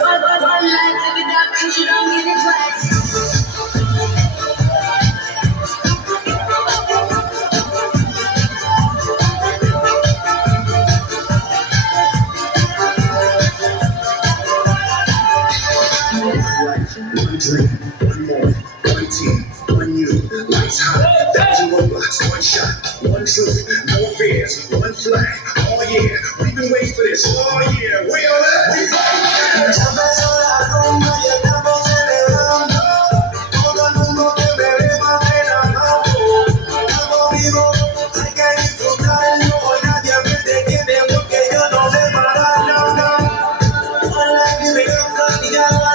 One life, live it up, push it on, get it twice. One life, one dream, one moment, one team, one you, lights high, 1,000 roadblocks, one shot, one truth, no fears, one flag. Oh yeah, we've been waiting for this. Oh yeah, we on that. We fight. Ya empezó la rumba y estamos celebrando. Todo el mundo que bebemos de la mano. Estamos vivos, hay que disfrutarlo. Hoy nadie me detiene porque yo no me paro, no, no. One life, living up,